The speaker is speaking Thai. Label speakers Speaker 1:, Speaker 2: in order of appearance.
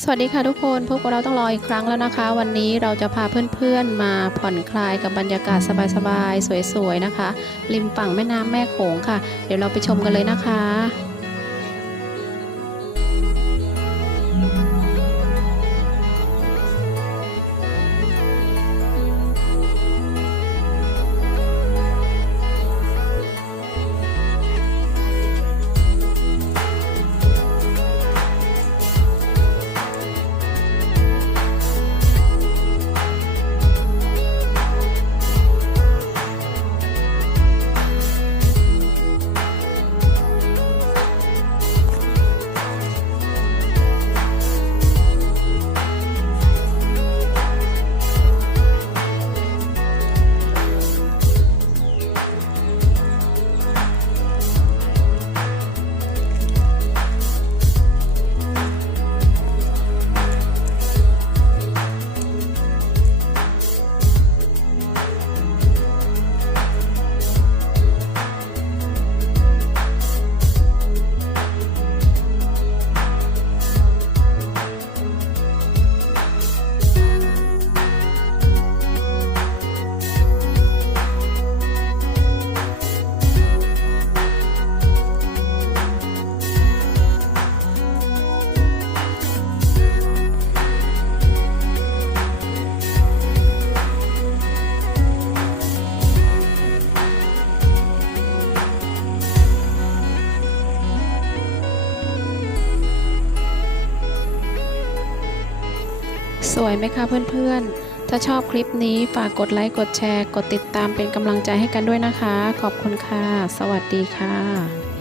Speaker 1: สวัสดีค่ะทุกคนพบกับเราต้องรออีกครั้งแล้วนะคะ วันนี้เราจะพาเพื่อนๆมาผ่อนคลายกับบรรยากาศสบายๆสวยๆนะคะ ริมฝั่งแม่น้ำแม่โขงค่ะ เดี๋ยวเราไปชมกันเลยนะคะ สวยไหมคะเพื่อนๆ ถ้าชอบคลิปนี้ฝากกดไลค์ กดแชร์ กดติดตามเป็นกำลังใจให้กันด้วยนะคะ ขอบคุณค่ะ สวัสดีค่ะ